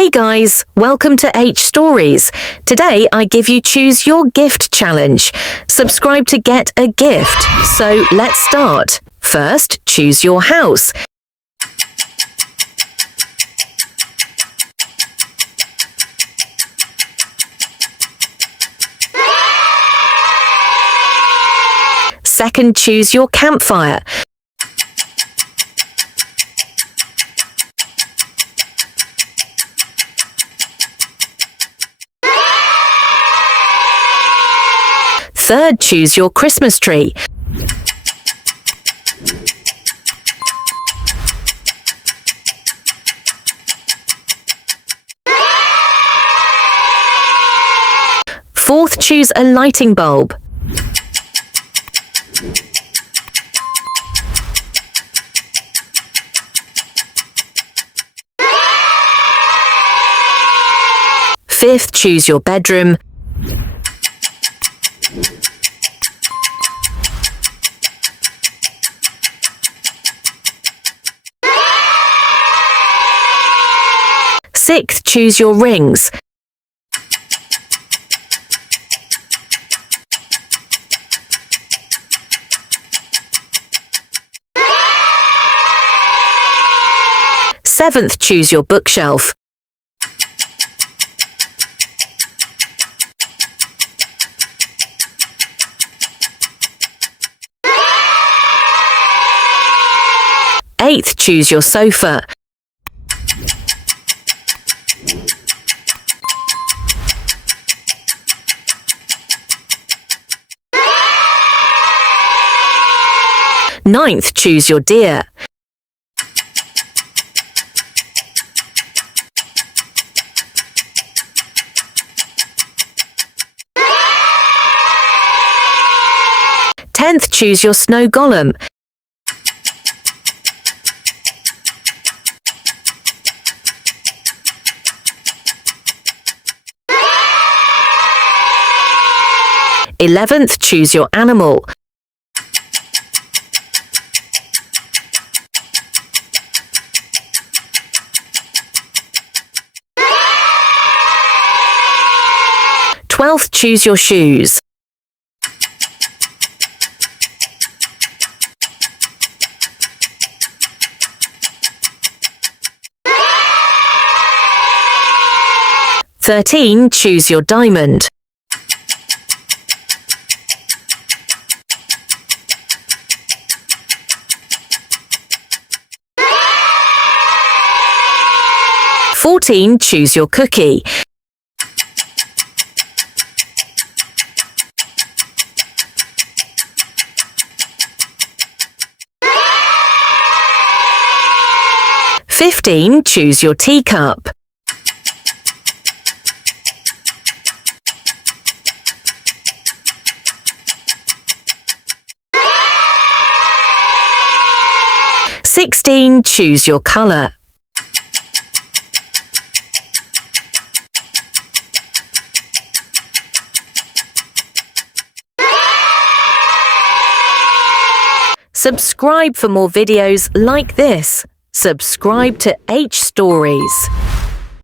Hey guys, welcome to H Stories. Today I give you Choose Your Gift challenge. Subscribe to get a gift. So let's start. First, choose your house. Second, choose your campfire. Third, choose your Christmas tree. Fourth, choose a lighting bulb. Fifth, choose your bedroom. Sixth, choose your rings. Seventh, choose your bookshelf. Eighth, choose your sofa. Ninth, choose your deer. Tenth, choose your snow golem. 11th, choose your animal. 12th, choose your shoes. Thirteenth, choose your diamond. Fourteenth, choose your cookie. Fifteenth, choose your teacup. Sixteenth, choose your colour. Subscribe for more videos like this. Subscribe to H Stories.